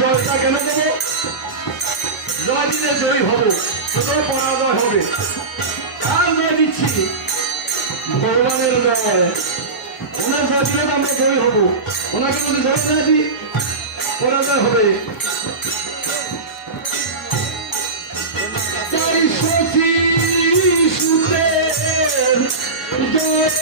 জয়টা কেন দেবো? জয় দিলে জয়ী হবো, তোদের পরাজয় হবে। আর জয় দিচ্ছি ভগবানের জয়। ওনার জয় দিলে আমরা জয়ী হবো, ওনাকে যদি জয় না দিই পরাজয় হবে। তাই সখী সুতে জয়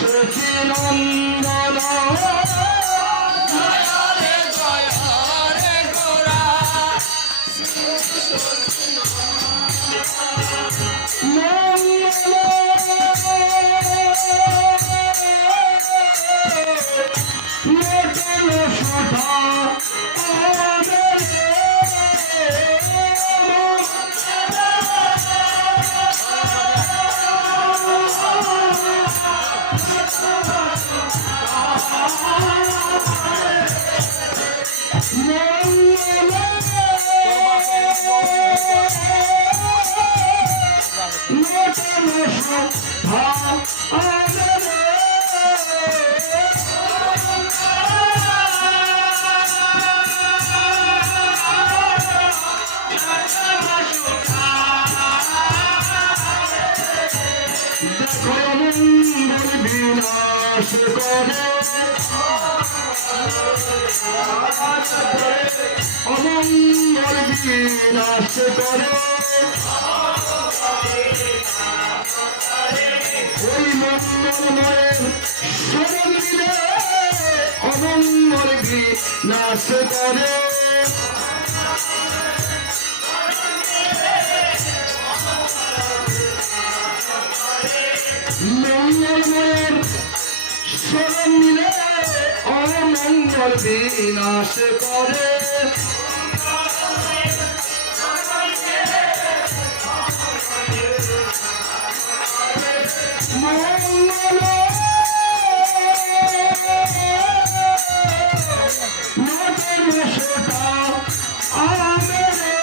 Shukr বিনাশ করে ওই মঙ্গলময়ের শরণ দিলে অমঙ্গল বিনাশ করে মঙ্গলময়ের শরণ দিলে অমঙ্গল বিনাশ করে মঙ্গল নটমশটা আমেরে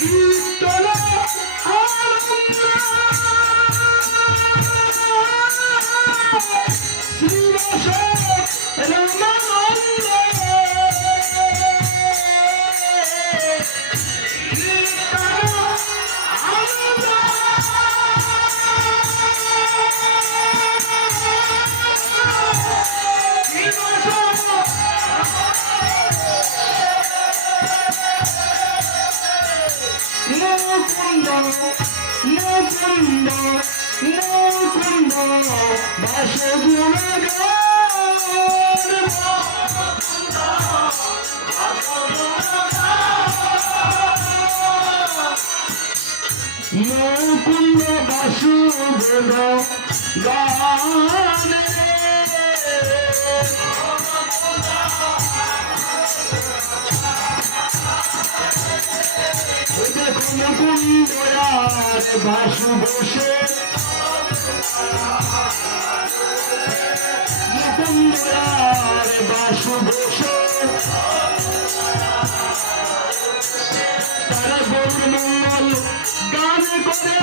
কীর্তন আনন্দ শ্রীবাস রামানন্দ কীর্তন আনন্দ মুকুন্দ মুকুন্দ মুকুন্দ বাসগুণগার মুকুন্দ বাসুগুণ গানে মুকুন্দরার বাসু বসে মুকুন্দরার বাসু বসে তারা গৌর মঙ্গল গান করে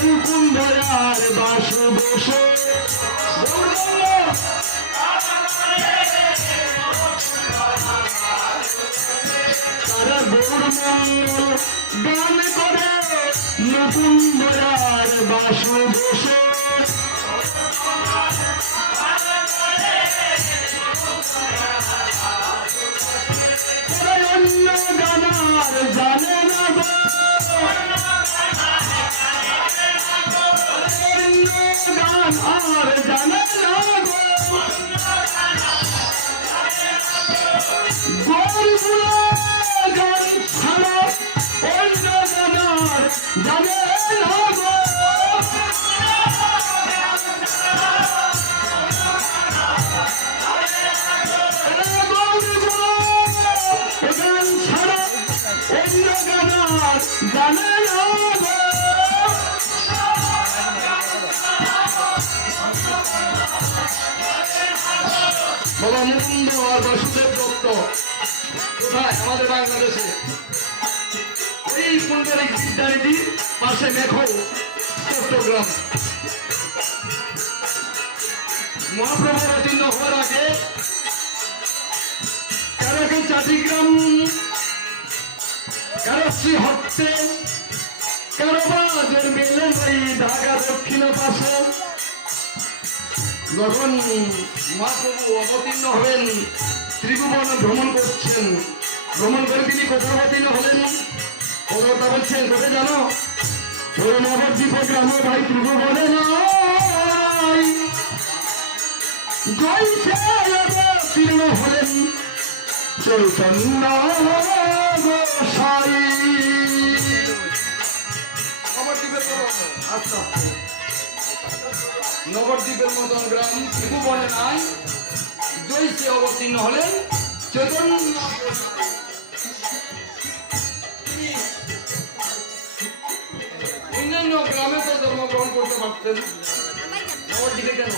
মুকুন্দরার বাসু বসে তারা গৌর মঙ্গল গান করে মুকুন্দরার বাসু বসে অন্য গানার জানে না গো অন্য গান আর জানে না গো গৌরগুলো গান ছাড়া অন্য গানার জানে না গো গৌরগুলো গান ছাড়া অন্য গানার জানে না গো বাবা মুকুন্দ আর বাসুদেব দত্ত কোথায় আমাদের বাংলাদেশে এই পুণ্ডরিক বিদ্যানিধি পাশে মেখো চট্টগ্রাম মহাপ্রভুর অধীন হওয়ার আগে কারো চাটিগ্রাম কারো শ্রীহট্টে কারো বাজের মেলে ঢাকা দক্ষিণ পাশে যখন মহাপ্রভু অবতীর্ণ হলেন ত্রিভুবন ভ্রমণ করছেন ভ্রমণ করে তিনি কোথাও অবতীর্ণ হলেন কথা বলছেন কোথায় জানো নবদ্বীপ গ্রাম ভাই ত্রিভুবনে নাই জয়সে অবতীর্ণ হলেন চৈতন্য গোসাই আচ্ছা নবদ্বীপের মতন গ্রাম ত্রিভুবনে নাই জয়সে অবতীর্ণ হলেন চৈতন্য অন্যান্য গ্রামে তো জন্মগ্রহণ করতে পারতেন নবদ্বীপে কেন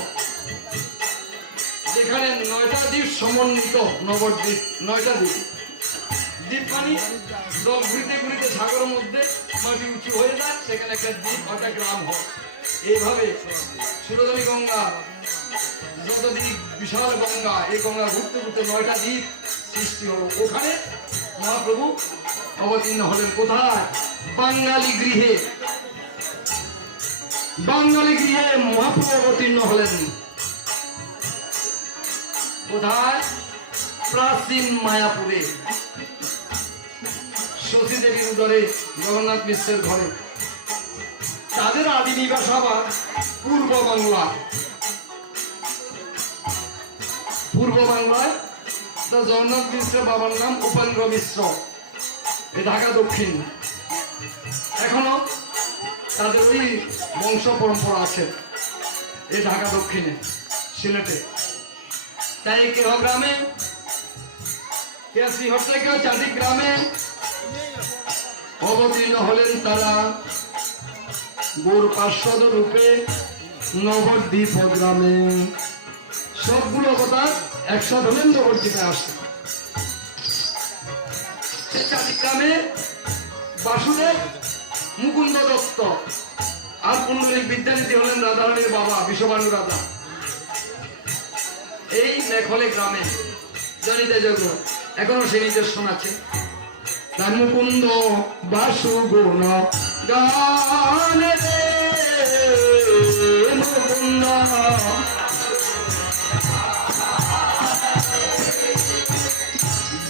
যেখানে 9টা দ্বীপ সমন্বিত নবদ্বীপ 9টা দ্বীপ দ্বীপ মানে জল ঘুরিতে ঘুরিতে সাগরের মধ্যে মাটি উঁচু হয়ে যায় সেখানে একটা দ্বীপ একটা গ্রাম হয় এইভাবে সুরধনী গঙ্গা যত দ্বীপ বিশাল গঙ্গা এই গঙ্গা ঘুরতে ঘুরতে 9টা দ্বীপ সৃষ্টি হলো ওখানে মহাপ্রভু অবতীর্ণ হলেন কোথায়? বাঙালি গৃহে। বাঙালি গৃহে মহাপ্রভু অবতীর্ণ হলেন কোথায়? প্রাচীন মায়াপুরে, শশী দেবীর উদরে, জগন্নাথ মিশ্রের ঘরে। তাদের আদি নিবাস আবার পূর্ব বাংলা। পূর্ব বাংলায় জগন্নাথ মিশ্রের বাবার নাম উপেন্দ্র মিশ্র, এ ঢাকা দক্ষিণ। এখনো তাদের ওই বংশ পরম্পরা আছে এই ঢাকা দক্ষিণে, সিলেটে। তাই কেহ গ্রামে, কেহ শ্রীহর থেকে চাঁদি গ্রামে অবতীর্ণ হলেন তারা গৌর পার্শ্বদ রূপে নবদ্বীপ গ্রামে। সবগুলো কথা একসাথে হলেন নবদ্বীপে আসছে। চাঁদি গ্রামে বাসুদেব, মুকুন্দ দত্ত আর পুণ্ডলিক বিদ্যানীতি হলেন রাধারানীর বাবা বিশ্ববানু রাধা। এই মেখলে গ্রামে জনিতে যোগ এখনো সেই নিদর্শন আছে। তার মুকুন্দ বাসু গুণ গানে রে মুকুন্দ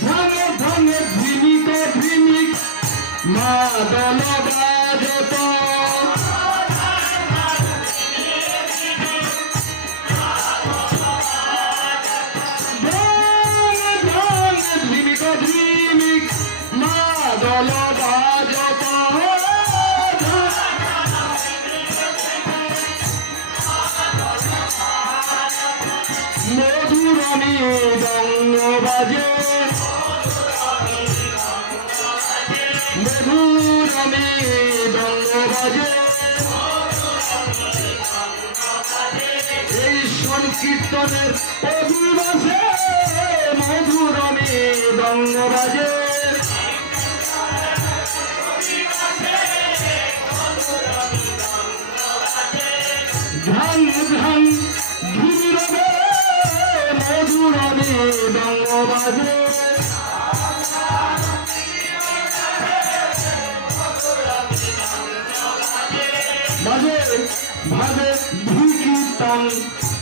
ভাঙে ভাঙে ধিমিক ধিমিক মাদল বাজত। মধুরমী দঙ্গ বাজে, মধুরমী দঙ্গ বাজে। এই সংকীর্তনের অভিবাসে মধুরমী দঙ্গ বাজে। ধান ধান ধুরবে মধুরমী দঙ্গ বাজে। বাজে ভাজে ধুকিতান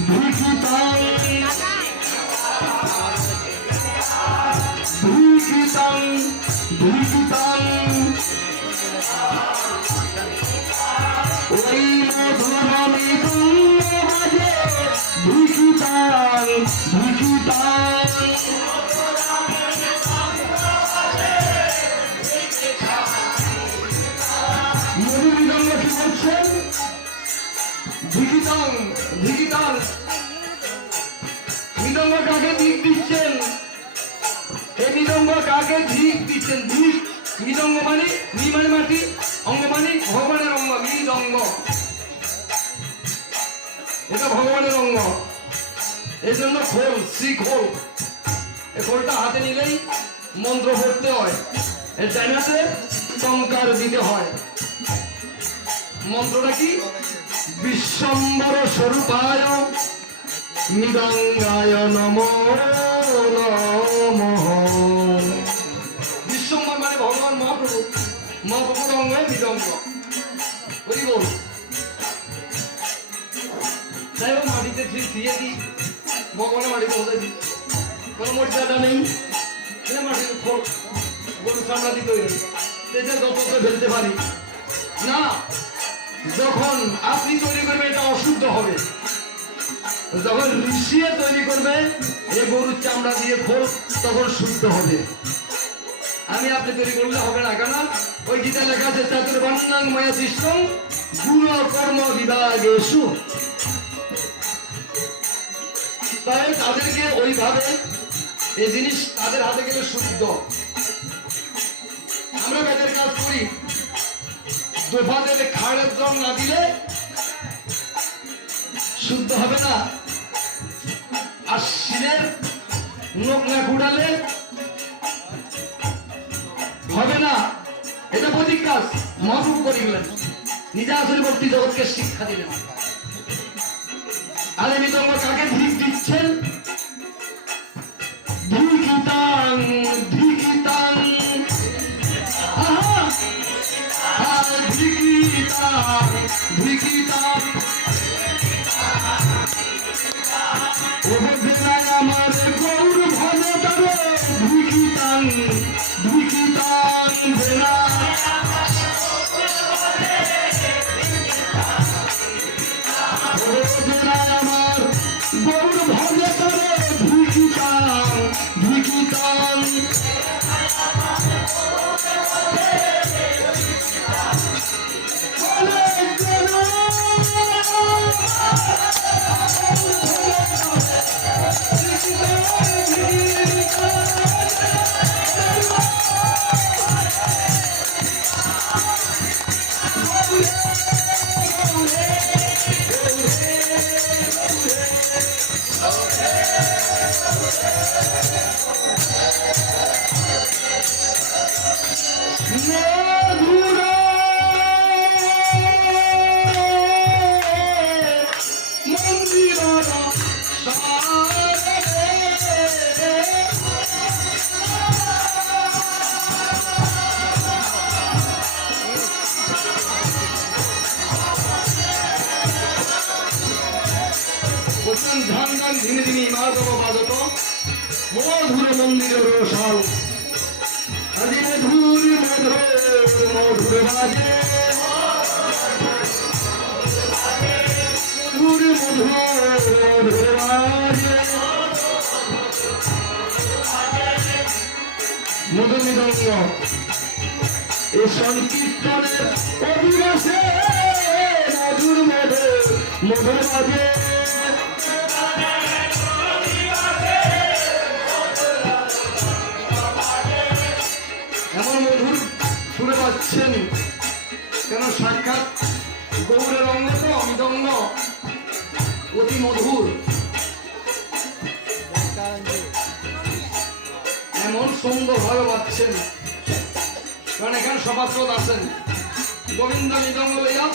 ধুকিতান ধুকিতান ধুকিতান। ওই মধুরমী দঙ্গ বাজে ধুকিতান ধুকিতান। মধুমৃদঙ্গ কি বলছেন? ধিকিতান ধিকিতান। মৃদঙ্গ কাকে দিক দিচ্ছেন? এই মৃদঙ্গ কাকে ধিক দিচ্ছেন? ধিক মৃদঙ্গ মানে মি মানে মাটি, অঙ্গ মানে ভগবানের অঙ্গ, মৃদঙ্গ এটা ভগবানের অঙ্গ। এই জন্য খোল, শ্রী খোল, এই খোলটা হাতে নিলেই মন্ত্র পড়তে হয়, এর জায়গাতে টঙ্কার দিতে হয়। মন্ত্রটা কি? বিশ্বম্বর স্বরূপায় মৃদঙ্গায় নমো নমঃ। বিশ্বম্বর মানে ভগবান মহাপ্রভু, মহাপ্রভুর অঙ্গ মৃদঙ্গ। ওই বল যাই হোক, মাটিতে দিয়ে দিই, ভগবানের মাটিতে বসাই দিই, কোনো মর্যাদা নেই। মাটির গরু চামড়া দিয়ে তৈরি, যত ফেলতে পারি না। যখন আপনি তৈরি করবে এটা অশুদ্ধ হবে, যখন ঋষিয়ে তৈরি করবে এই গরুর চামড়া দিয়ে খোল তখন শুদ্ধ হবে। আমি আপনি তৈরি করলে হবে না, কেন? ওই গীতা লেখা আছে চাতুর্বর্ণাং মায়া সৃষ্টং গুণ কর্ম বিভাগেষু। তাই তাদেরকে ওইভাবে এই জিনিস তাদের হাতে গেলে শুদ্ধ। আমরা বেদের কাজ করি, দোফা দিলে খাড়ের জল না দিলে শুদ্ধ হবে না, আর শিলের নোক না কুড়ালে হবে না। এটা বৈদিক কাজ, মহাপ্রভু করে গেলেন, নিজে আসলে ভক্তি জগৎকে শিক্ষা দিলেন। আর এই মৃদঙ্গ কাকে ধিক দিচ্ছেন? ধিকিতাং ধিকিতাং ধিকিতান ধিকিতান ওবেদনায় আমার গৌর ভজে তবে ধিকিতান ধিকিতান বেলা ওবেদনায় আমার গৌর ভজে তবে ধিকিতান ধিকিতান ধান ধান ধিমি ধিমি মাধব বাদত মধুর মন্দিরের রসাল আজি মধুর মধুর মধুর বাজে মধুর মধুর মধুর বাজে মধুর মৃদঙ্গ এই সংকীর্তনের অভিবাসে মধুর মধুর মধুর বাজে এমন মধুর শুনে পাচ্ছেন কেন সাক্ষাৎ গৌরের অঙ্গ তো মৃদঙ্গ অতি মধুর এমন সুন্দর ভাবে পাচ্ছেন কারণ এখানে সভাসদ আছেন গোবিন্দ মৃদঙ্গ লইয়া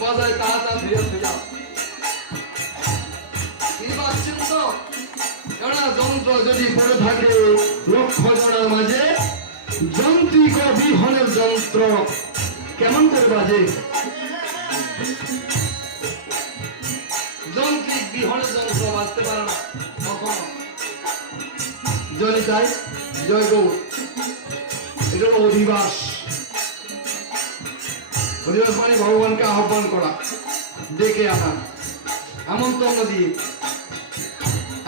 বাজায় তাড়াতাড়ি ধীরে ফেলা কি পাচ্ছেন তো কেন যন্ত্র যদি পড়ে থাকে লক্ষ জনের মাঝে যন্ত্রিক বিহনের যন্ত্র কেমন করে বাজে যন্ত্রিক বিহনের যন্ত্র বাজতে পারে না কখনো জনিতাই জয় গৌর এটা হলো অধিবাস অধিবাস মানে ভগবানকে আহ্বান করা ডেকে আনা আমন্ত্রণ দিয়ে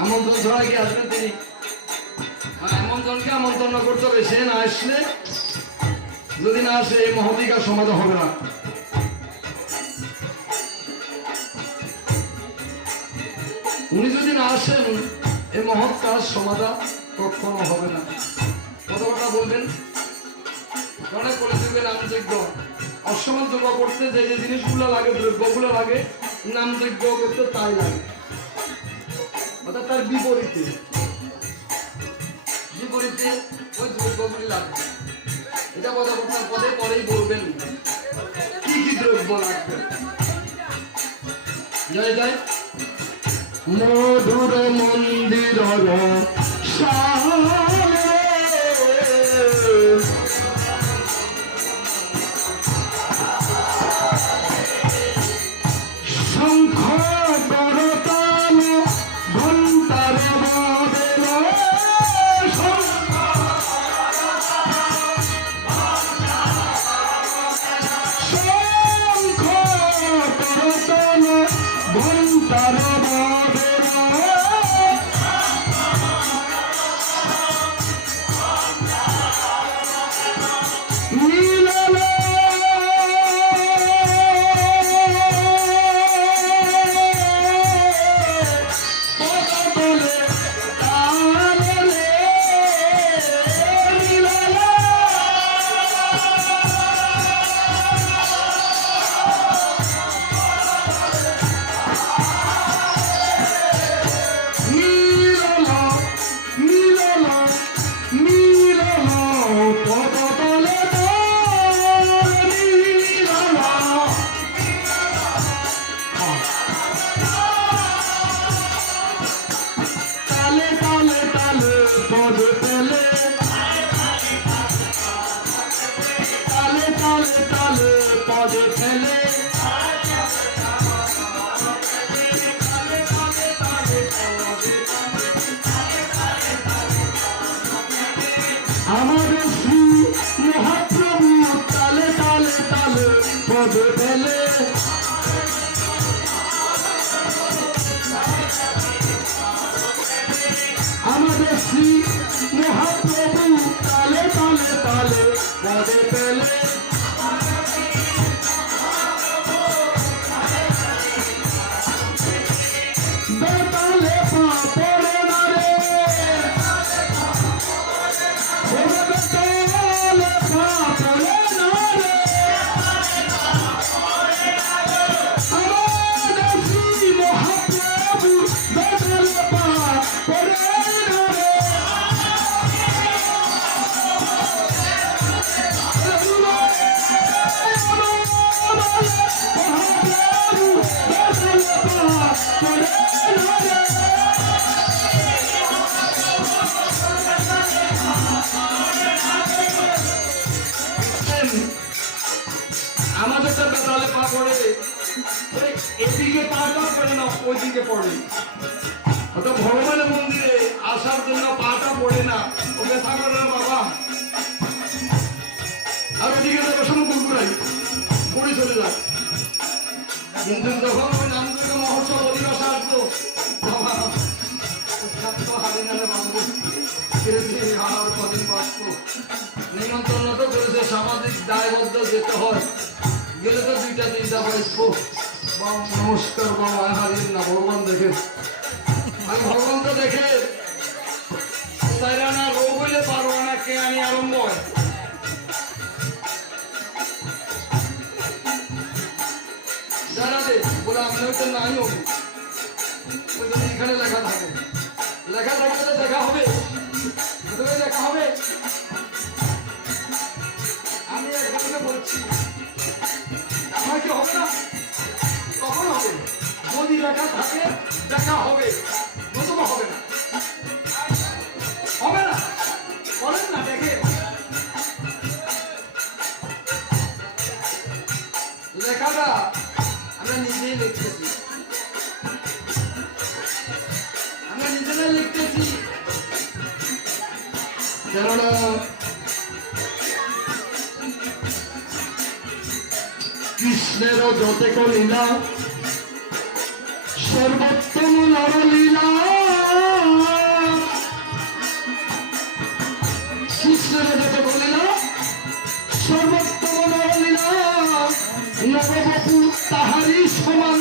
আমন্ত্রণ ছাড়া কি আসবেন তিনি আমন্ত্রণকে আমন্ত্রণ করতে হবে সে না আসলে যদি না আসে এই মহতিকার সমাধান হবে না উনি যদি না আসেন এই মহৎ কাজ সমাধান কখনো হবে না কত কথা বলবেন অনেক করে দেবেন নামযজ্ঞ অসমান যোগ্য করতে যে যে জিনিসগুলো লাগে দ্রব্যগুলো লাগে নামযজ্ঞ করতে তাই লাগে অর্থাৎ তার বিপরীতে বিপরীতে ওই দ্রব্যগুলি লাগবে এটা কথা বলতে পদে পরেই বলবেন কি কি দ্রব্য লাগবে জয় জয় মধুর মন্দির শঙ্খ করতাল ঘণ্টার শঙ্খ করতাল ঘণ্টার তালে পদে ফেলে আমাদের শ্রী মহাপ্রভু তালে তালে তালে পদে ফেলে আমাদের শ্রী মহাপ্রভু তালে তালে তালে পদে ফেলে বেতালে পা পড়ে না রে বেতালে পা পড়ে না রে আমাদের শ্রী মহাপ্রভু বেতালে পা পড়ে না রে আমাদের তো বেতালে পা পড়ে এদিকে পাটা পড়ে না ওইদিকে পড়ে অত ভগবানের মন্দিরে আসার জন্য পাটা পড়ে না ও ব্যথা করে না বাবা আর ওদিকে দর্শন কুরকুরাই পড়ে চলে যায় কিন্তু যখন ওই নামযোগ্য মহোৎসব অধিবাস আসতো বাবা হারিনারে বাবু আর কদিন বাঁচত নিমন্ত্রণ তো করেছে সামাজিক দায়বদ্ধ যেতে হয় গেলে তো দুইটা তিনটা বাঁচবো নমস্কার বাবা হারিয়ে না ভগবান দেখে আমি ভগবান তো দেখে সাইরানা রোগ হইলে পারবো না কে আনি আরম্ভ হয় জানা দে বলে আমি হয়তো নাই হবো ওই জন্য এখানে লেখা থাকে লেখা থাকলে তো দেখা হবে দেখা হবে আমি একজনকে বলছি আমার কি হবে না কখন হবে যদি লেখা থাকে দেখা হবে নতুবা হবে না হবে না বলেন না দেখে লেখাটা আমরা নিজেই লিখতেছি আমরা নিজেরাই লিখতেছি কেননা কৃষ্ণের যতেক লীলা সর্বোত্তম নরলীলা কৃষ্ণের যতেক লীলা সর্বোত্তম নরলীলা নববপু তাহারি সমান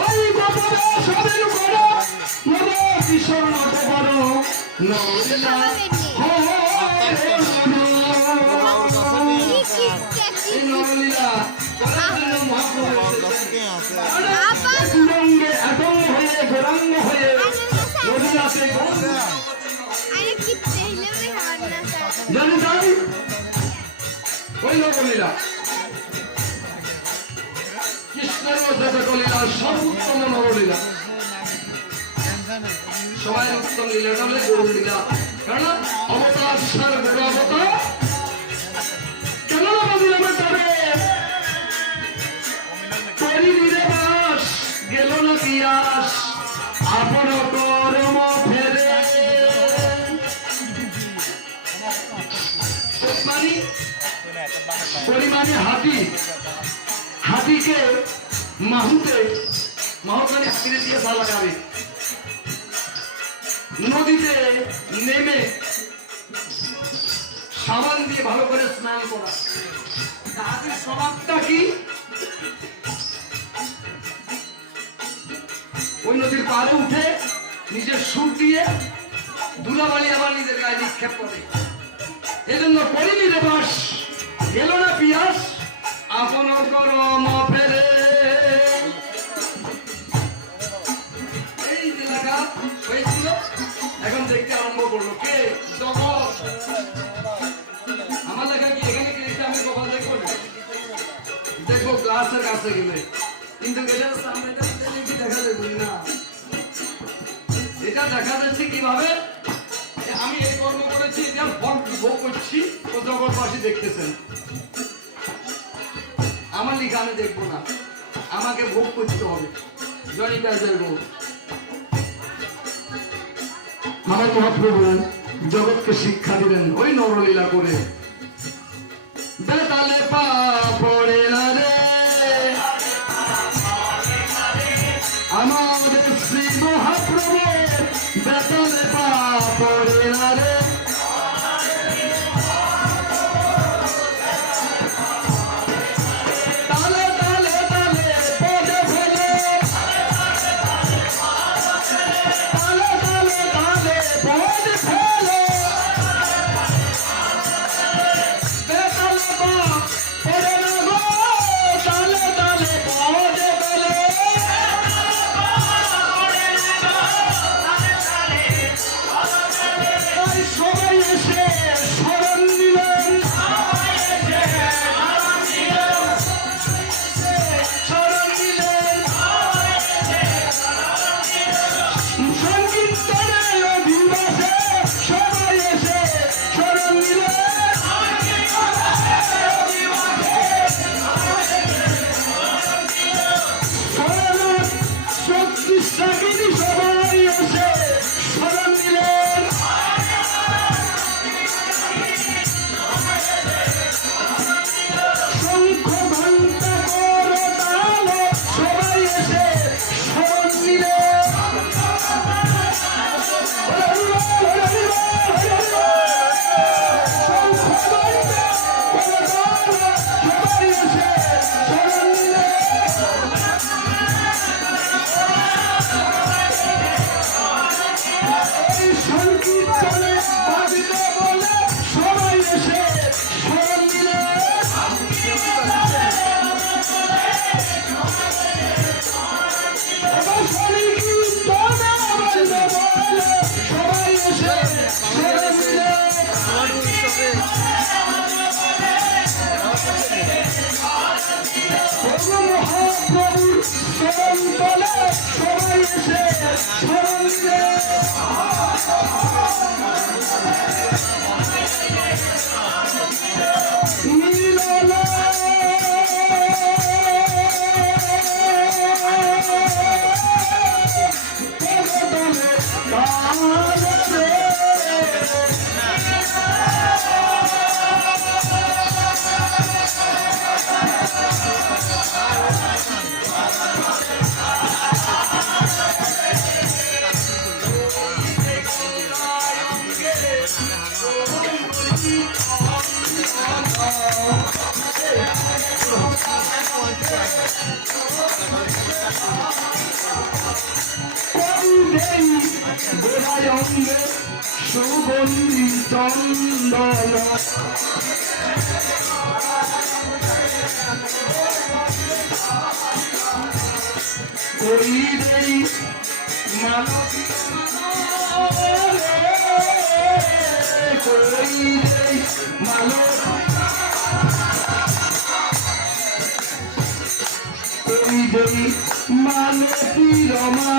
ওই গোপনে সবের করো নব কিশোর নত করো নরলীলা এই নরলীলা জানি তাই ওই নরলীলা কৃষ্ণের মধ্যে লীলা সর্বোত্তম নরলীলা সবাই উত্তম লীলাটা হলে গৌর লীলা কারণ অবতার সার বড় অবতার কেন বলিলাম তবে করি নিরেবাস গেল না পিয়াস আপন কর্ম ফেরে পরিমাণে হাতি হাতিকে মাহুতে মাহুখানে হাতিরে দিয়ে পা লাগাবে নদীতে নেমে সাবান দিয়ে ভালো করে স্নান করা হাতির স্বভাবটা কি ওই নদীর পাড়ে উঠে নিজের সুর দিয়ে ধুলাবালি আবার নিজের গায়ে নিক্ষেপ করে এজন্য পরিনি রেবাস গেল না পিয়াস আপন করম ফেরে এই যে লেখা হয়েছিল এখন দেখতে আরম্ভ করলো কে জগৎ আমার লেখা কি এখানে কি লিখতে আমি কখন দেখবো দেখবো ক্লাসের কাছে গেলে কিন্তু এটার সামনে দেখা যাবে না এটা দেখা যাচ্ছে কিভাবে আমি এই কর্ম করেছি এটা ভোগ করছি ও জগৎবাসী দেখতেছেন আমার তোমার লিখা আমি দেখবো না, আমাকে ভোগ করতে হবে। জনিতা জয় গো। আমার মহাপ্রভু জগৎকে শিক্ষা দিলেন ওই নরলীলা করে। বেতালে পা পড়ে না রে আমাদের শ্রী মহাপ্রভু, বেতালে পা পড়ে না রে। সবাই এসে শরণ নিলেন, শরণ নিলেন সংকীর্তনের অধিবাসে, সবাই এসে শরণ নিলেন শক্তি সাকিনী, সবাই এসে শরণ নিলেন শঙ্খ ঘণ্টা করতাল, সবাই এসে শরণ নিলেন শঙ্খ ঘণ্টা করতাল, সবাই এসে শরণ নিলেন এই সংকীর্তনে বাজিতে বলে, সবাই এসে শরণ নিলেন সংকীর্তনে বাজিতে বলে, সবাই এসে শরণ নিলেন প্রভু মহাপ্রভুর শরণ তলে, সবাই এসে শরণ নিলেন মিলনে গোড়ায় অঙ্গে সুগন্ধি চন্দন, করি দেই মানবী করি দেই মানব, করি দেই মানবী রমা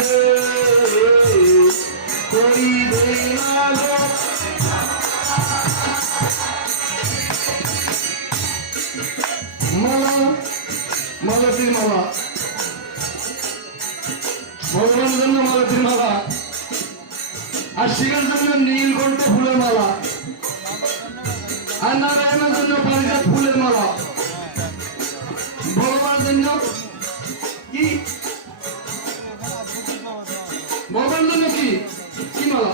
রে, করি দেই মানব মালা, মালতীর মালা, ভগবানের জন্য মালতীর মালা, আর শিবের জন্য নীলকণ্ঠ ফুলের মালা, আর নারায়ণের জন্য পারিজাত ফুলের মালা, ভগবানের জন্য কি, ভগবানের জন্য কি কি মালা,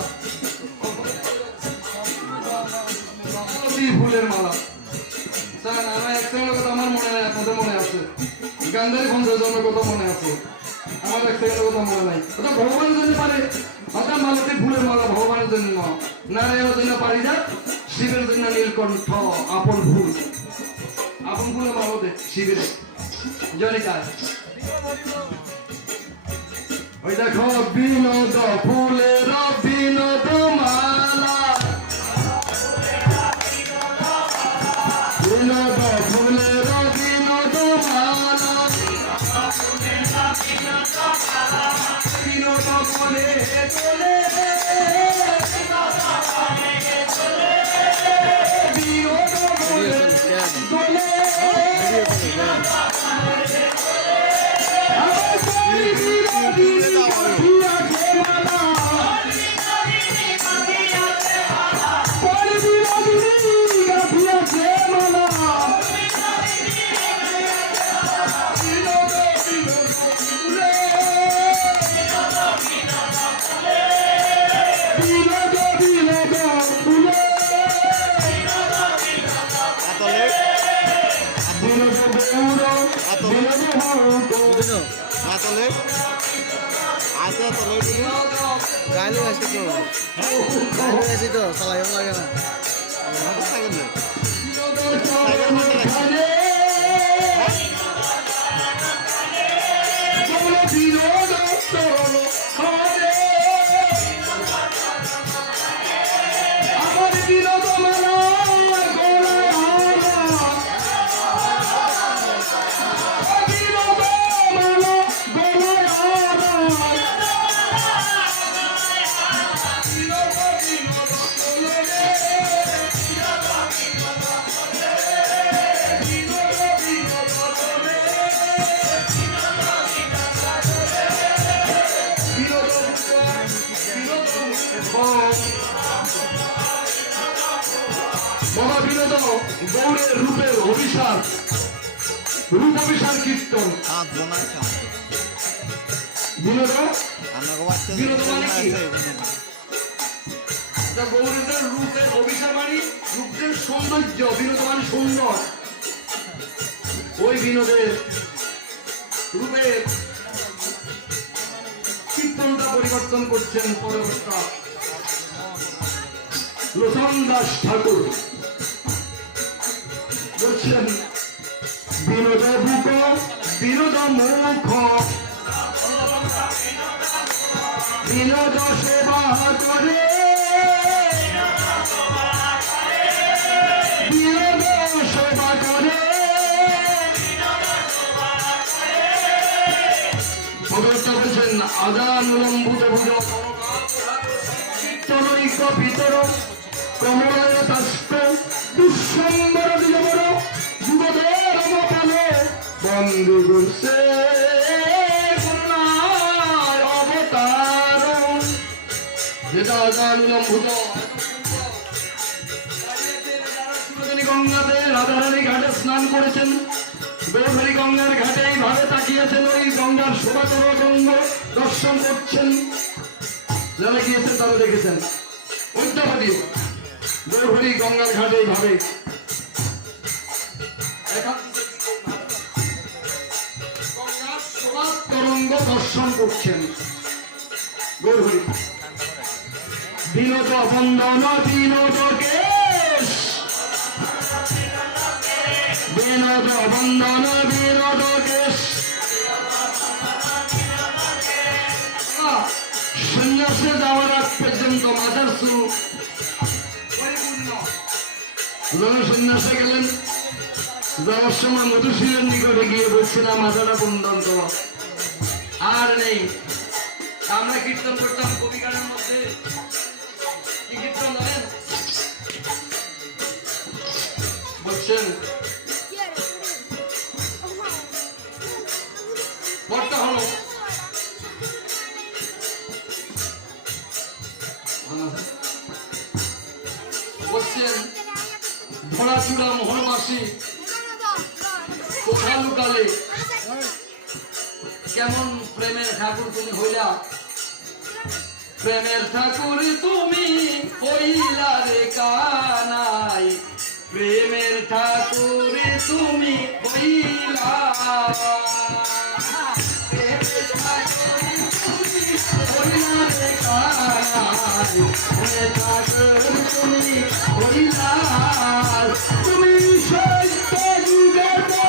ফুলের মালা। স্যার আমার একটা কথা আমার মনে হয়, আপনাদের মনে আছে, গান্ধারী পঞ্চজনের কথা মনে আছে, আমার একটা কথা মনে নাই। ওটা ভগবানের জন্য পারে, অর্থাৎ মালতী ফুলের মালা ভগবানের জন্য, নারায়ণের জন্য পারিজাত, শিবের জন্য নীলকণ্ঠ আপন ফুল, আপন ফুলের মালা দে শিবের জনিতায়। ওই দেখো বিনোদ ফুলের বিনোদ মালা, বিনোদ ফুলের বিনোদ মালা, বিনোদ বলে তোলে, বিনোদ বলে তোলে না তাহলে আচ্ছা তাহলে গাইলে আসি তো গাইলে আসি তো চালাইও লাগে না সাইকেল মারতে লাগছে মহাবিনোদ গৌরের রূপের অভিশাপ রূপ অভিশাপ কীর্তন বিনোদ বিনোদ মানে কি গৌরীদের রূপের অভিশাপ মানে রূপের সৌন্দর্য বিনোদ মানে সুন্দর ওই বিনোদের রূপের কীর্তনটা পরিবর্তন করছেন পরবর্তী লোচন দাস ঠাকুর বলছেন বিনোদ বুক বিনোদ মুখ বিনোদ সেবা করে বিনোদ সেবা করে ভগবত বলছেন আদানুলম্বুত ভুজ তনৈক পিতর কমলায় তাস্ত দুঃসম্বর বিজবর যুবদের অবকালে বন্ধু গুরসে করুণার অবতার যেটা আদানুলম্বুত গঙ্গাতে রাধারানী ঘাটে স্নান করেছেন গৌরহরি গঙ্গার ঘাটে এইভাবে তাকিয়েছেন ওই গঙ্গার শোভাতর গঙ্গ দর্শন করছেন যারা গিয়েছেন তারা দেখেছেন উদ্যাপতি গৌরহরি গঙ্গার ঘাটে এইভাবে গঙ্গার শোভা তরঙ্গ দর্শন করছেন গৌরহরি বিনোদ বন্দন বিনোদ কেশ বিনোদ বন্দন বিনোদ কেশ সন্ন্যাসে যাওয়ার আগ পর্যন্ত মাথার চুল পরিপূর্ণ সন্ন্যাসে গেলেন যাওয়ার সময় মধুসূদনের নিকটে গিয়ে বলছিলাম মাথাটা বন্ধন করো আর নেই আমরা কীর্তন করতাম কবিগানের মধ্যে কি কীর্তন জানেন বলছেন পড়তে হলো বলছেন ধরা চূড়া মোহনবাসী কোথা লুকালে কেমন প্রেমের ঠাকুর তুমি হইলা প্রেমের ঠাকুর তুমি হইলা রে কানাই প্রেমের ঠাকুর তুমি হইলা প্রেমের ঠাকুর তুমি হইলা রে কানাই প্রেমের ঠাকুর তুমি হইলা তুমি সত্য যুগেতে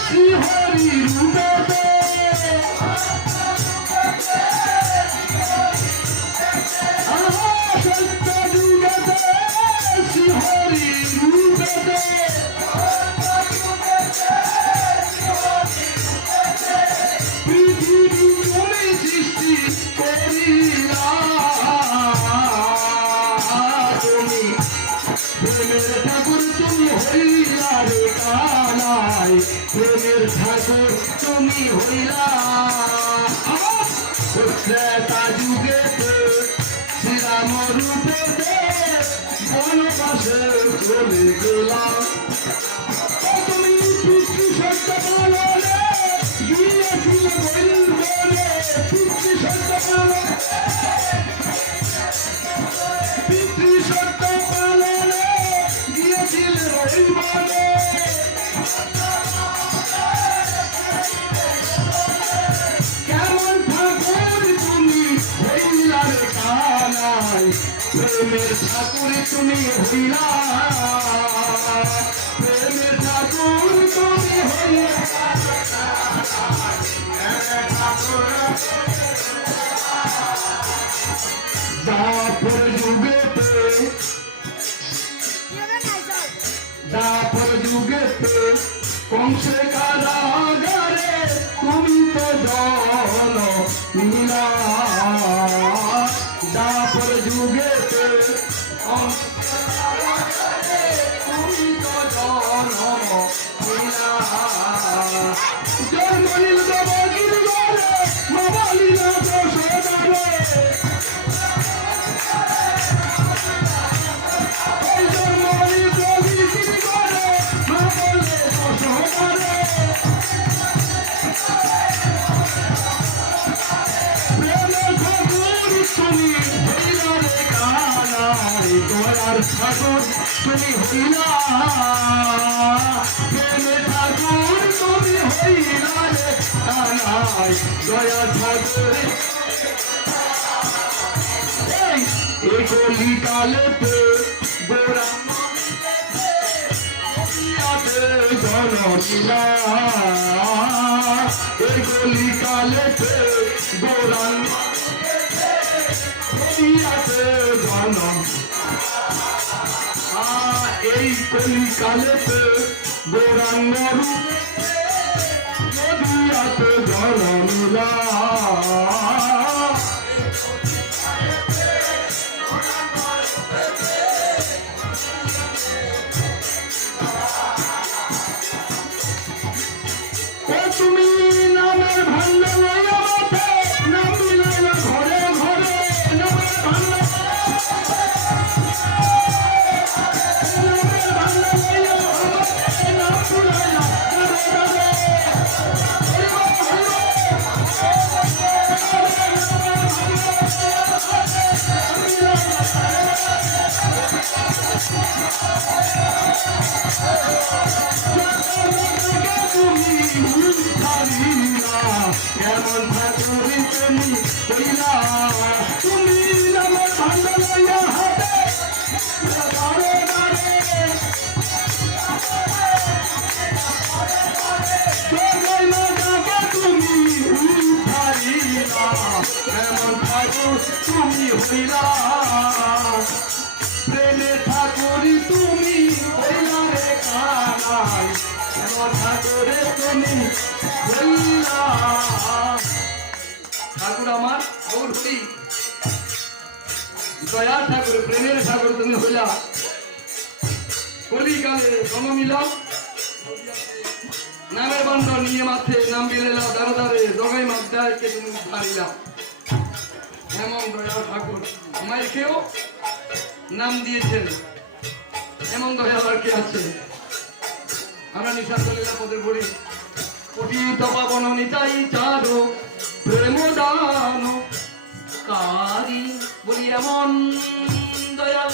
শ্রী হরি রূপেতে সত্য যুগেতে শ্রী হরি রূপেতে পৃথিবী তুমি সৃষ্টি করিলা তুমি প্রেমের ঠাকুর তুমি হইলা রে কানাই প্রেমের ঠাকুর তুমি হইলা ত্রেতা যুগেতে শ্রীরাম রূপেতে বনবাসে চলে গেলাম তুমি পিতৃ সত্য পালনে গিয়েছিলে বৈলনে পিতৃ সত্য পালনে পিতৃ সত্য পালনে গিয়েছিলে বৈলনে প্রেমের ঠাকুর তুমি হইলা, প্রেমের ঠাকুর তুমি হইলা, দাপর যুগেতে, দাপর যুগেতে কংসে কারাগারে তুমি তো জননীলা, দাপর যুগেতে তুমি তো জননীলা, জন্মনীল দেবগীর ঘরে মামালীলা দোষদারে, জন্মনীল দেবগীর ঘরে মামালে দোষদারে, প্রেমের ঠাকুর তুমি হইলা রে কানাই, দয়ার ঠাকুর তুমি হইলা, প্রেমের ঠাকুর তুমি হইলা রে কানাই, দয়ার ঠাকুর। এই কলি কালেতে গোরা জননীলা, এই কলি কালেতে গোরাঙ্গ জন, এই কলি কালেতে গৌরাঙ্গ নদিয়াতে জননীলা, তুমি নামের ভান্ডার লইয়া মাঠে, নাম বিলাইয়া ঘরে ঘরে, নামের ভান্ডার, নামের ভান্ডার লইয়া মাঠে, নাম বিলাইয়া ঘরে ঘরে, কেমন ঠাকুর তুমি হইলা, তুমি নামের ভান্ডার লইয়া হাতে দাঁড়ে দাঁড়ে, সবাই না ডাকে তুমি উঠাইলা, কেমন ঠাকুর তুমি হইলা, প্রেমের ঠাকুর তুমি হইলা রে কানাই, কেমন ঠাকুর তুমি হইলা। ঠাকুর আমার গৌর হরি, দয়ার ঠাকুর প্রেমের ঠাকুর তুমি হইলা, কলিকালে জনমিলা, নামের বান্ধ নিয়ে মাথে নাম বিলেলা, দাঁড়ে দাঁড়ে জগাই মাথায়কে তুমি উঠাইলা, এমন দয়ার ঠাকুর মাইকেও নাম দিয়েছেন, এমন দয়া আর কে আছে। আমরা নিশান কলিলা পদের পড়ি, পঠিত পাবন নিতাই চারো প্রেম দান কারি, বলি এমন দয়াল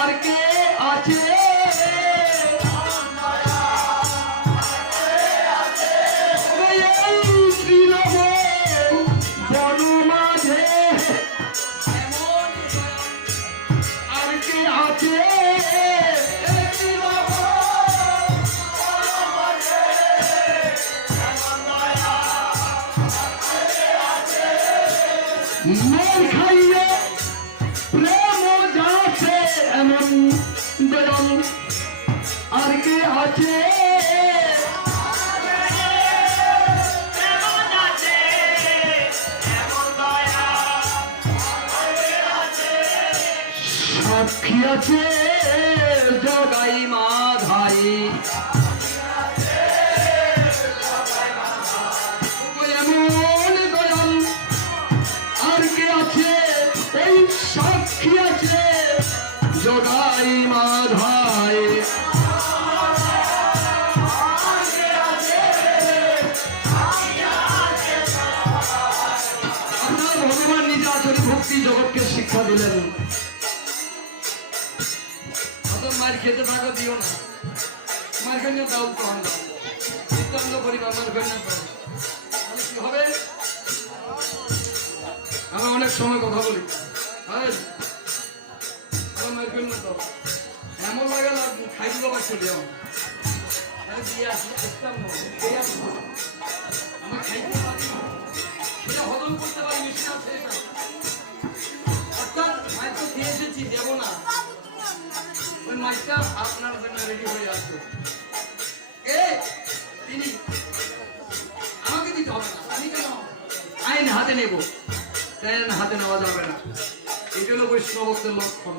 আর কে আছে, বন মাঝে আর কে আছে, মন খাইয়ে প্রেম যাচ্ছে এমন দয়াল আর কে আছে, সাক্ষী আছে জগাই মাধাই, এমন দয়াল আর কে আছে, এই সাক্ষী আছে জগাই মাধাই, আপনার ভগবান নিজে আচরণ ভক্তি জগৎকে শিক্ষা দিলেন, মার খেতে থাকো দিও না, মার খাইয়ে দাও তো আমরা নিত্যান্ত পরিবার মার খাই না কি হবে। আমি অনেক সময় কথা বলি, করবেন না তো এমন লাগে না খাই দিল বা চলে যাও আমি দিয়ে আসলে দেখতাম না এই আসবো আমার খাইতে পারি সেটা হজম করতে পারি মিষ্টি আছে এটা অর্থাৎ মাইক তো দিয়ে এসেছি দেবো না ওই মাইকটা আপনার জন্য রেডি হয়ে আসছে তিনি আমাকে দিতে হবে না আমি কেন আইন হাতে নেব আইন হাতে নেওয়া যাবে না এই হলো বৈষ্ণবত্বের লক্ষণ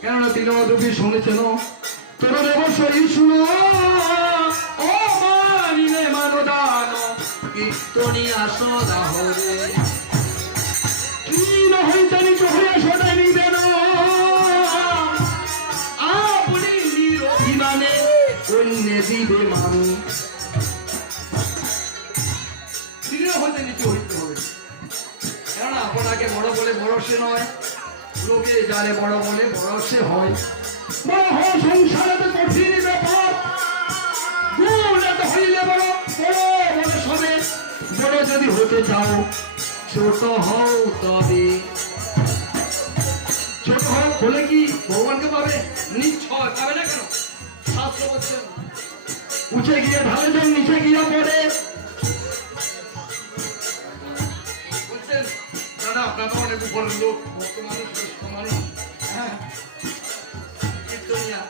কেননা তিনবী শুনেছেন তোর দেব শরীর শুনো ও মানিলে মানদান কীর্তনী আসো দাহরে কি নহই জানি তো হইয়া সদাই নিবেন আপনি নিরভিমানে অন্য দিবে মানু তিনিও হইতে নিচে হইতে হবে কেননা আপনাকে বড় বলে বড় সে নয় লোকে জানে বড় বলে বড় সে হয় বড় হওয়া সংসারে কঠিন ব্যাপার গুণ এত হইলে বড় বড় বলে সবে বড় যদি হতে চাও ছোট হও তবে ছোট হও বলে কি ভগবানকে পাবে নিশ্চয় পাবে না কেন শাস্ত্র বলছেন উঠে গিয়ে ঢালে যান নিচে গিয়ে পড়ে বলছেন দাদা আপনার তো অনেক উপরের লোক ভক্ত মানুষ শ্রেষ্ঠ মানুষ হ্যাঁ কীর্তনিয়া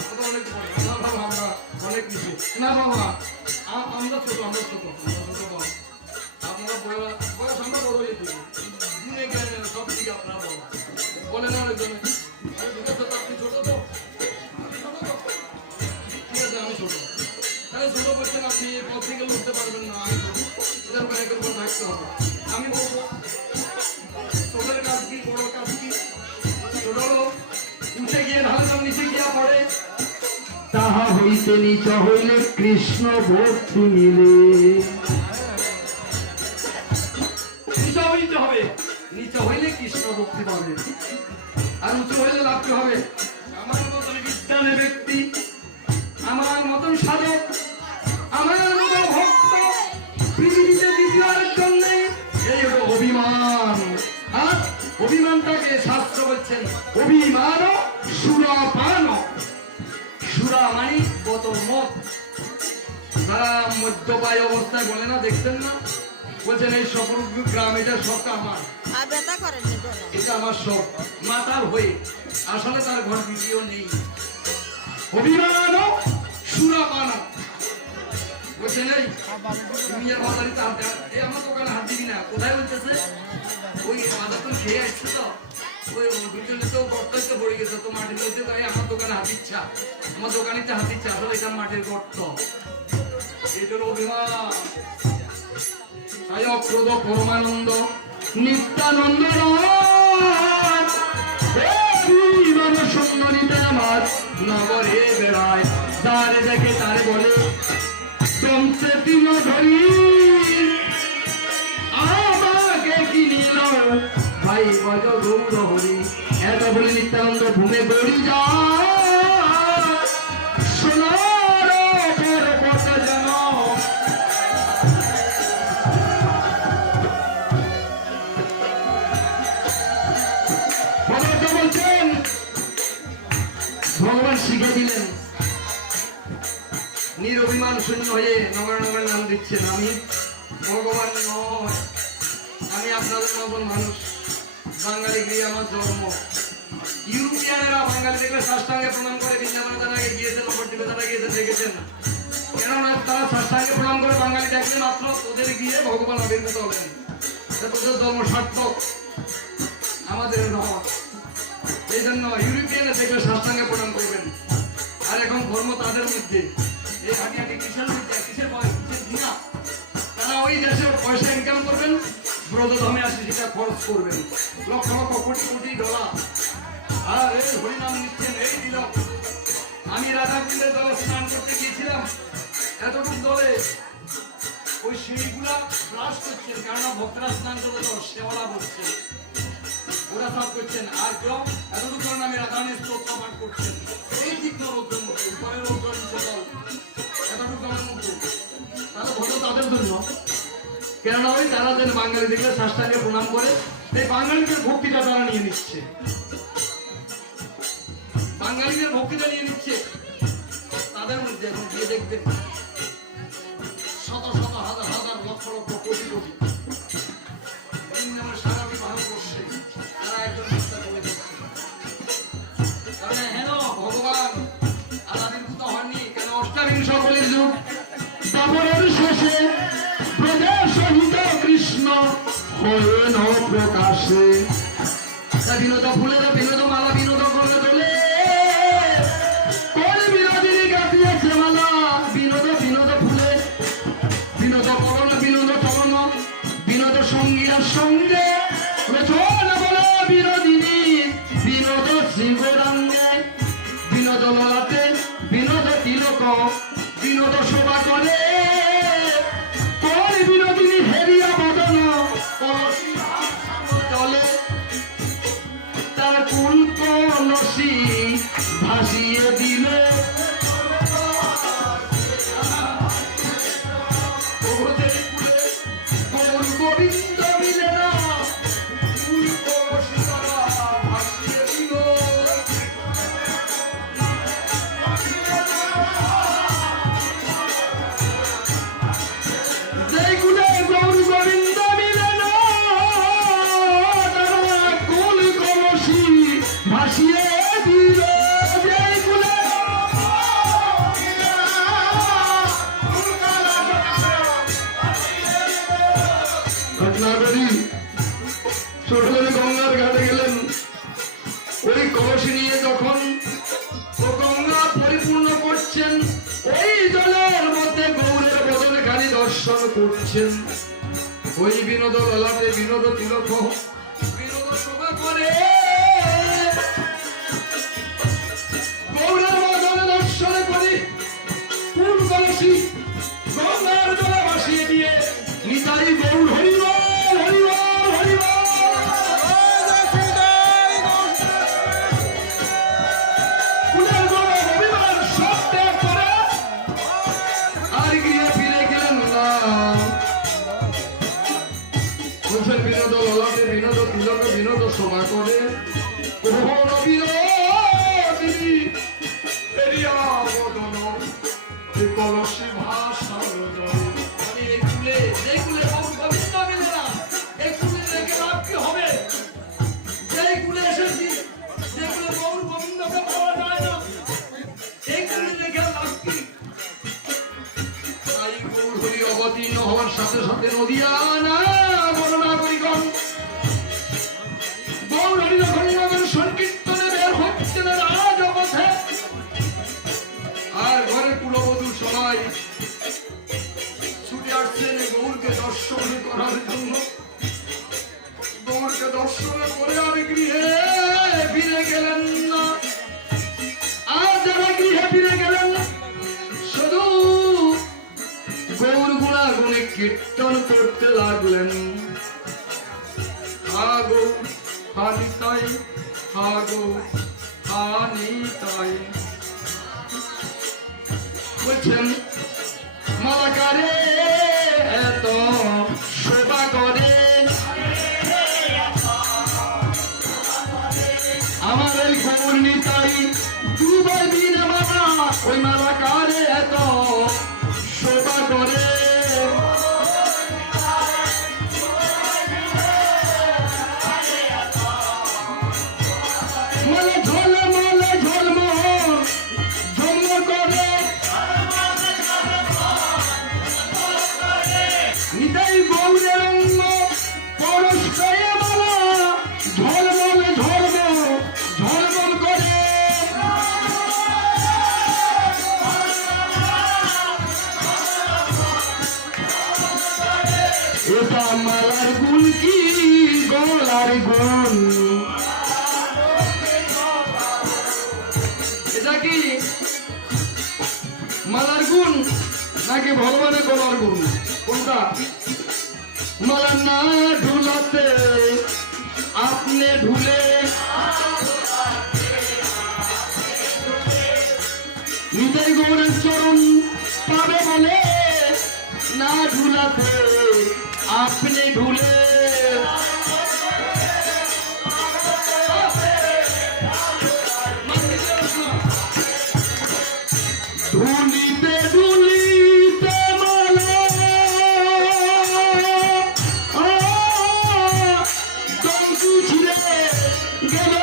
আমরা অনেক উপরে না বাবা আমরা অনেক নিচে না বাবা আমরা ছোট বাবা আপনারা বয়স আমরা বড় হয়ে থাকি গুণে জ্ঞানে সব দিকে আপনারা বাবা বলে না অনেকজন আপনি ছোট তো ঠিক আছে আমি ছোট তাহলে ছোট বলছেন আপনি পথ থেকে লড়তে পারবেন না আমি ছোট এটার উপর একের উপর থাকতে হবে আমি বলবো ছোটের কাজ কি বড় কাজ কি ছোট হলো উঠে গিয়ে ঢালতাম নিচে গিয়া পড়ে তাহা হইতে নিচ হইলে কৃষ্ণ ভক্তি মিলে নিচে হইতে হবে নিচে হইলে কৃষ্ণ ভক্তি পাবে আর উঁচু হইলে লাভ কি হবে আমার মতন বিজ্ঞানের ব্যক্তি আমার মতন সাধক আমার মতন ভক্ত পৃথিবীতে দ্বিতীয় আরেকজন নেই এই হলো অভিমান আর অভিমানটাকে শাস্ত্র বলছেন অভিমান সুরাপান সুরা মানে কত মত তারা মধ্যপায় অবস্থায় বলে না দেখছেন না বলছেন এই সকল গ্রাম এটা সবটা আমার এটা আমার সব মাতার হয়ে আসলে তার ঘর দ্বিতীয় নেই অভিমান সুরাপান বলছেন এই তুমি আর বাজারিতে হাতে এই আমার দোকানে হাত দিবি না কোথায় বলতেছে ওই বাজার তো খেয়ে আসছে তো ওই দুজনে তো গর্ত পড়ে গেছে তো মাটির মধ্যে তাই আমার দোকানে হাত ইচ্ছা আমার দোকানিতে হাত ইচ্ছা আসলে এটা মাটির গর্ত এটার অভিমান তাই অক্রোধ পরমানন্দ নিত্যানন্দ সুন্দরীতে আমার নগরে বেড়ায় তারে দেখে তারে বলে তমসে তিন ধরি আমাকে কি নিল ভাই বজ গৌর হরি এত বলে নিত্যানন্দ ভূমে গড়ি যায় সোনার পর্বত যেন বলছেন ভগবান শিখে দিলেন নিরভিমান শূন্য হয়ে নগর নগর নাম দিচ্ছেন আমি ভগবান নয় আমি আপনাদের মতন মানুষ বাঙালি গিয়ে আমার জন্ম ইউরোপিয়ানেরা বাঙালি দেখলে সাষ্টাঙ্গে প্রণাম করে বৃন্দাবনে তারা গিয়েছেন নবদ্বীপে তারা গিয়েছেন দেখেছেন কেননা তারা সাষ্টাঙ্গে প্রণাম করে বাঙালি দেখলে মাত্র তোদের গিয়ে ভগবান আবির্ভূত হলেন তোদের ধর্ম সার্থক আমাদের নয় এই জন্য ইউরোপিয়ানে দেখলে সাষ্টাঙ্গে প্রণাম করবেন আর এখন ধর্ম তাদের মধ্যে এই হাঁটি হাঁটি কিসের মধ্যে কিসের দিনা তারা ওই দেশে পয়সা ইনকাম করবেন ব্রতধামে আসে সেটা খরচ করবেন লক্ষ লক্ষ কোটি কোটি ডলার আর এই হরিনাম নিচ্ছেন এই দিল আমি রাধাকুণ্ডের দলে স্নান করতে গিয়েছিলাম এতটুকু দলে ওই সিঁড়িগুলা ব্রাশ করছেন কেননা ভক্তরা স্নান করতে তো শেওলা বলছে ওরা সব করছেন আর কেউ এতটুকু কারণ আমি রাধারানীর স্তোত্র পাঠ করছেন এই তীক্ষ্ণ রৌদ্রের মধ্যে উপরের রৌদ্র এতটুকু আমার মধ্যে তাহলে ভোট তাদের জন্য কেননা ওই তারা যেন বাঙালি দেখলে শাস্ত্রাকে প্রণাম করে সেই বাঙালিদের ভক্তিটা তারা নিয়ে নিচ্ছে বাঙালিদের ভক্তিটা নিয়ে নিচ্ছে, তাদের মধ্যে এখন গিয়ে দেখবেন শত শত হাজার হাজার লক্ষ লক্ষ কোটি কোটি সারা ভারতবর্ষে তারা একজন চিন্তা করে দিচ্ছে। তাহলে হেন ভগবান আর আবির্ভূত হননি কেন? অষ্টাবিংশ কলির যুগ দাপরের শেষে প্রদেশ সহিত কৃষ্ণ হয়েন প্রকাশে। বিনোদ ফুলের বিনোদ মালা বিনোদ করে তোলে কোন বিনোদিনী গাঁথিয়েছে মালা বিনোদ বিনোদ ফুলে বিনোদ করণ বিনোদ চরণ বিনোদ সঙ্গীর সঙ্গে রচনা বলে বিনোদিনী বিনোদ শ্রীগৌরাঙ্গে বিনোদ ললাটে বিনোদ তিলক বিনোদ শোভা করে কোন বিনোদিনী হেরিয়া বদন চলে তার কুল কলসি ভাসিয়ে দিলে গোবিন্দ মিলে না কুল কলসি তারা ভাসিয়ে দিল। যেই কুলে গৌর গোবিন্দ মিলে না তারা কুল কলসি ভাসিয়ে দিল। যেই কুলে ঘটনাবলী ছোটবেলা গঙ্গার ঘাটে গেলেন, ওই কলসি নিয়ে যখন ও গঙ্গা পরিপূর্ণ করছেন, ওই জলের মধ্যে গৌরের বদনে খালি দর্শন করছেন। ওই বিনোদ ললাটে বিনোদ তিলক বিনোদ শোভা করে গৌরের বদনে দর্শন করি কোন কলসি গঙ্গার জলে ভাসিয়ে দিয়ে নিতাই গৌর হরিবল হরিবল হরিবল। কুলের গৌর রবিবার সব ত্যাগ করে আর গৃহে ফিরে গেলেন না। বলছেন বিনোদ ললাটে বিনোদ তিলক বিনোদ শোভা করে কোন বিনোদিনী এরিয়া বদন কলসি ভাষার জলে। আমি এই কুলে যেই কুলে গৌর গোবিন্দ মিলে না এই কুলে রেখে লাভ কি হবে? যেই কুলে এসেছি যে কুলে গৌর গোবিন্দকে পাওয়া যায় না এই কুলে রেখে লাভ কি? তাই গৌর হরি অবতীর্ণ হওয়ার সাথে সাথে নদিয়া না বর্ণনা করিগণ গৌর হরি যখন আমাদের সংকীর্তনে বের হচ্ছেন রাজপথে আর ঘরে কুলবধূ সবাই ছুটে আসছেন গৌরকে দর্শন করার জন্য। গৌরকে দর্শন করে আর গৃহে ফিরে গেলেন না। আর যারা গৃহে ফিরে গেলেন শুধু গৌর গুণাগুণে কীর্তন করতে লাগলেন। হা গৌ হানিতাই হা গৌ হানিতাই বলছেন মালাকারে এত শোভা করে আমার এই গৌর নিতাই দুবার দিন মালা ওই মালাকারে এত শোভা করে। মালে ঝলম ঝলম করে নিতাই গৌরের অঙ্গ পরস্পরে মালা ঝলমল ঝলম ঝলমল করে। এটা মালার গুণ কি গলার গুণ? এটা কি মালার গুণ নাকি ভগবানের গলার গুণ? কোনটা? মালা না ঢুলাতে আপনি ঢুলে নিতাই গৌরের চরণ পাবে বলে না ঢুলাতে আপনি ঢুলে। দুলিতে দুলিতে মালা তন্তু ছিঁড়ে গেল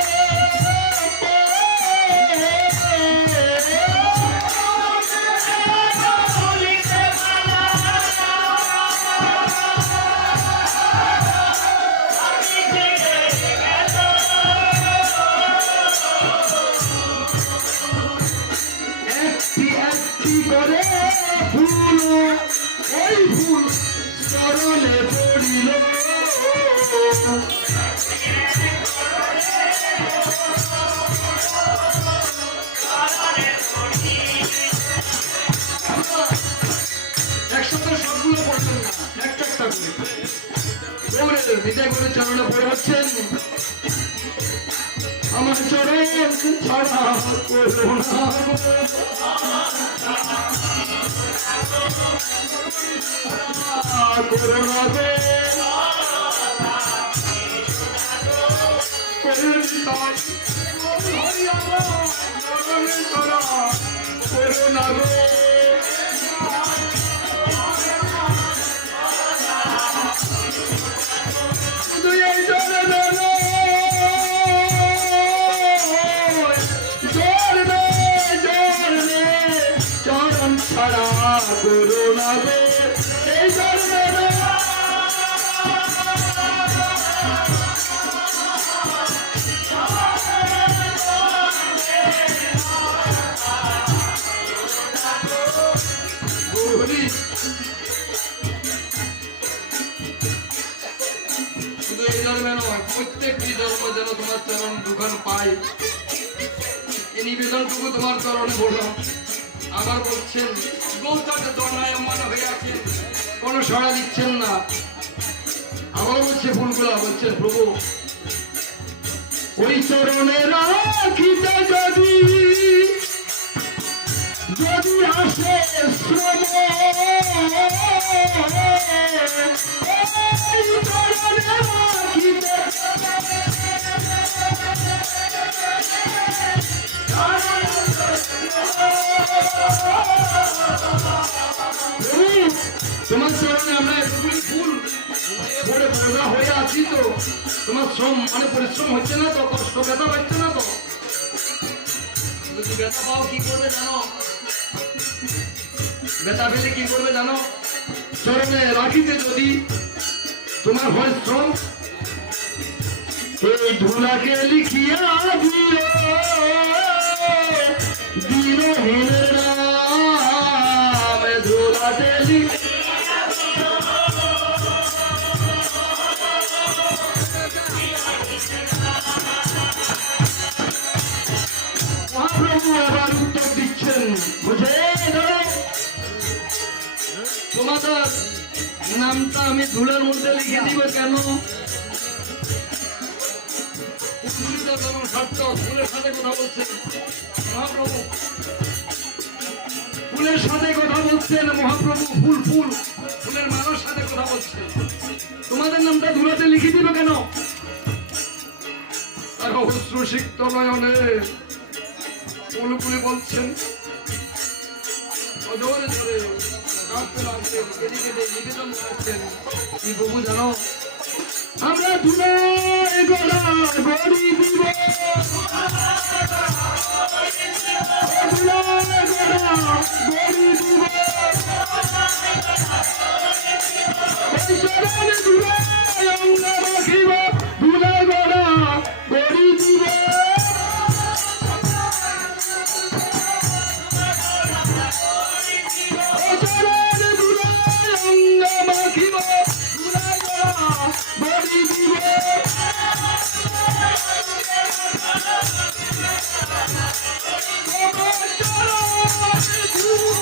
একটি একটি করে ফুল ওই ফুল চরণে পড়িল একসাথে সবগুলো পড়ছেন না একটা একটা করে দৌড়ে বিদায় করে চরণে পড়ে হচ্ছেন আমার চরণ ছাড়া করো না করোনা গো করোনা গো শুধু এই জলে চরণ ছাড়া করোনা গো এই জলে গৌরী শুধু এই জন্মে নয় প্রত্যেকটি জন্ম যেন তোমার চরণ দুখান পাই এই নিবেদনটুকু তোমার চরণে বললাম আবার বলছেন গৌতাকে দণ্ডায়মান হয়ে আছেন কোনো সাড়া দিচ্ছেন না আবার বলছে ফুলগুলা বলছেন প্রভু ওই চরণে রাখিতে যদি যদি আসে শ্রম ওই চরণে রাখিতে তোমার চরণে আমরা এতগুলি ফুল ভরে ভরা হয়ে আছি তো তোমার শ্রম মানে পরিশ্রম হচ্ছে না তো কষ্ট ব্যথা পাচ্ছে না তো যদি ব্যথা পাও কি করবে জানো ব্যথা পেলে কি করবে জানো চরণে রাখিতে যদি তোমার হয় শ্রম এই ধুলাকে লিখিয়া দিও দিনহীনের নাম ধুলাতে লিখিয়া মহাপ্রভু আবার উত্তর দিচ্ছেন বুঝে তোমাদের নামটা আমি ধুলার মধ্যে লিখে দিব কেন ফুলের সাথে কথা বলছেন মহাপ্রভু ফুলের সাথে কথা বলছেন মহাপ্রভু ফুল ফুল ফুলের মালার সাথে কথা বলছেন তোমাদের নামটা ধুলাতে লিখে দিবে কেন তার অশ্রুসিক্ত নয়নে ফুলগুলি বলছেন অজরে ধরে কাঁদতে লাগছেন এদিকে নিবেদন করছেন কি প্রভু জানো আমরা ধুলায় গলা গড়ি দিব ধুলায় গলা গড়ি দিব এই চরণে ধুলায় অঙ্গ রাখিব ধুলায় গলা গড়ি দিব চরণে ধুলায় অঙ্গ রাখিব ধুলায় গলা গড়ি দিব Oh,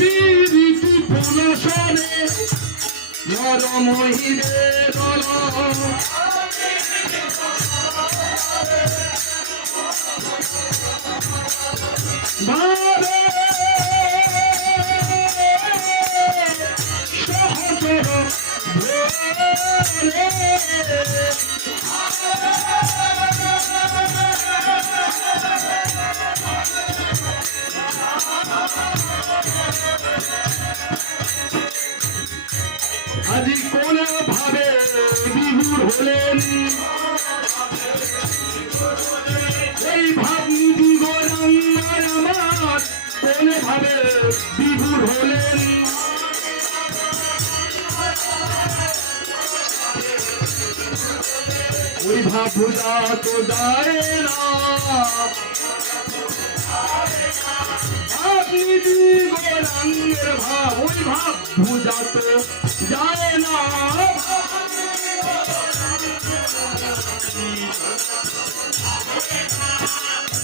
পিরিতি পুলসনে নরমহিরে দল ভাবে সহচর ভোরে আজি কোন ভাবে বিভুর হলেন এই ভাবনীতি গৌরাঙ্গার আমার কোন ভাবে বিভুর হলেন ওই ভাব পূজা তো যায় না ভাবনীতি গৌরাঙ্গের ভাব ওই ভাব পূজা তো যায় না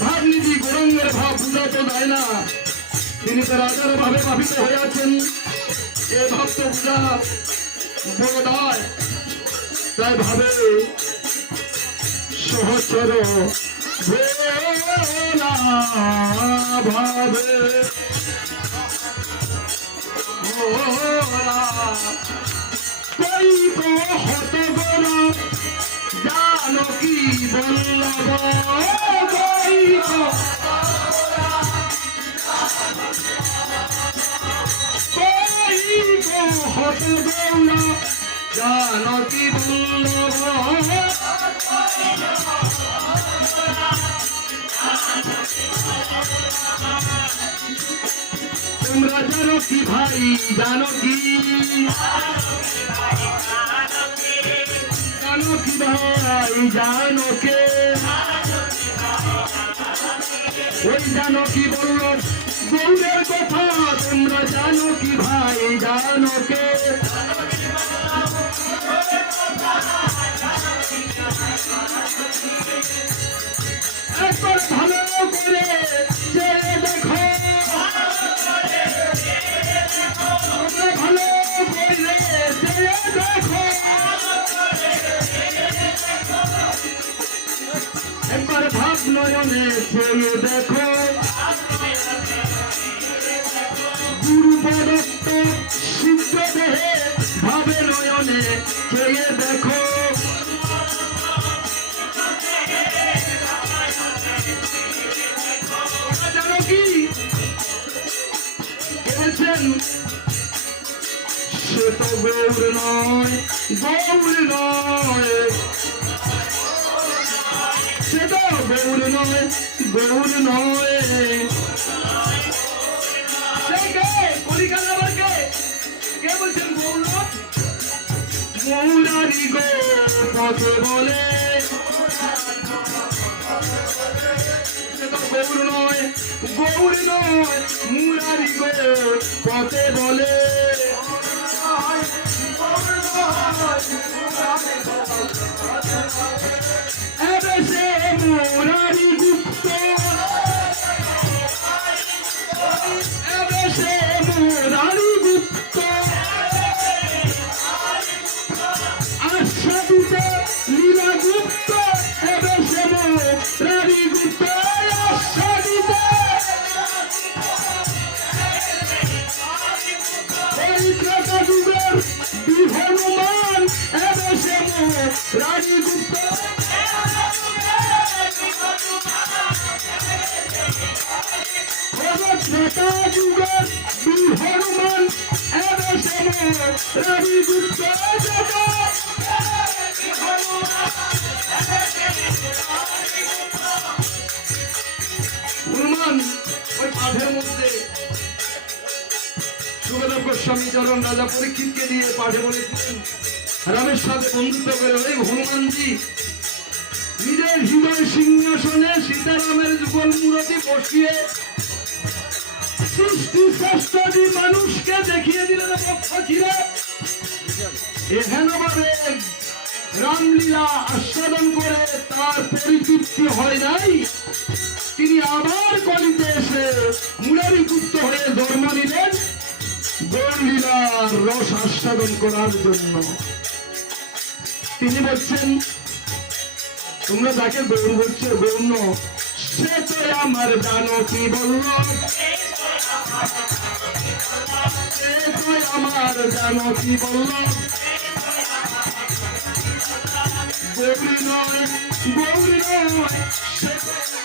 ভাবনীতি গৌরাঙ্গের ভাব পূজা তো যায় না তিনি তো রাজার ভাবে ভাবিত হয়ে আছেন এ ভাব তো পূজা বড় দায় তাই ভাবে সহচর ভোলা ভাবে ভোলা কই গো হত গোরা জানকী বল্লভ কই গো হত গৌরা জানকী বল্লভ তোমরা জানো কি ভাই জানো কি জানো কি ভাই জানো কে ওই জানো কি বলল গৌরের কথা তোমরা জানো কি ভাই জানো কে একবার ভালো করে চেয়ে দেখো ভালো করে চেয়ে দেখো একবার ভাব নয়নে চেয়ে দেখো গুরু প্রদত্ত সিদ্ধ দেহে ভাবে নয়নে চেয়ে দেখো জানো কি বলছেন সে তো গৌর নয় গৌর নয় সে তো গৌর নয় গৌর নয় সে কে কলিকাতা আবার কে কে বলছেন গৌর গৌরারি গো পথে বলে গৌর নয় গৌর নয় মুরারি গো পথে বলে এবে সে মুরারি গুপ্ত এবে সে মুরারি গুপ্ত আস্বাদিত লীলা গুপ্ত এবে সে মুরারি গুপ্ত আস্বাদিত কলিকাতা যুগের বিহনুমান এবে সে মুরারি গুপ্ত কলিকাতা যুগের বিহনুমান এবে সে মুরারি গুপ্ত হনুমান ওই পাঠের মধ্যে সুখদেব গোস্বামী চরণ রাজা পরীক্ষিতকে দিয়ে পাঠে বলেছিলেন রামের সাথে বন্ধুত্ব করে ওই হনুমানজি নিজের হৃদয় সিংহাসনে সীতারামের যুগল মূরতি বসিয়ে সৃষ্টি শ্রেষ্ঠটি মানুষকে দেখিয়ে দিলেন পক্ষ ছিল এহেনভাবে রামলীলা আস্বাদন করে তার পরিতৃপ্তি হয় নাই তিনি আবার কলিতে এসে মুরারিপুত্র হয়ে জন্ম নিলেন তার রস আস্বাদন করার জন্য। তিনি বলছেন, তোমরা যাকে গৌর বলছো গৌণ, সে তো আমার জানো কি বলল, সে তো আমার জানো কি বলল, গৌরী নয়, গৌরী নয়, সে তো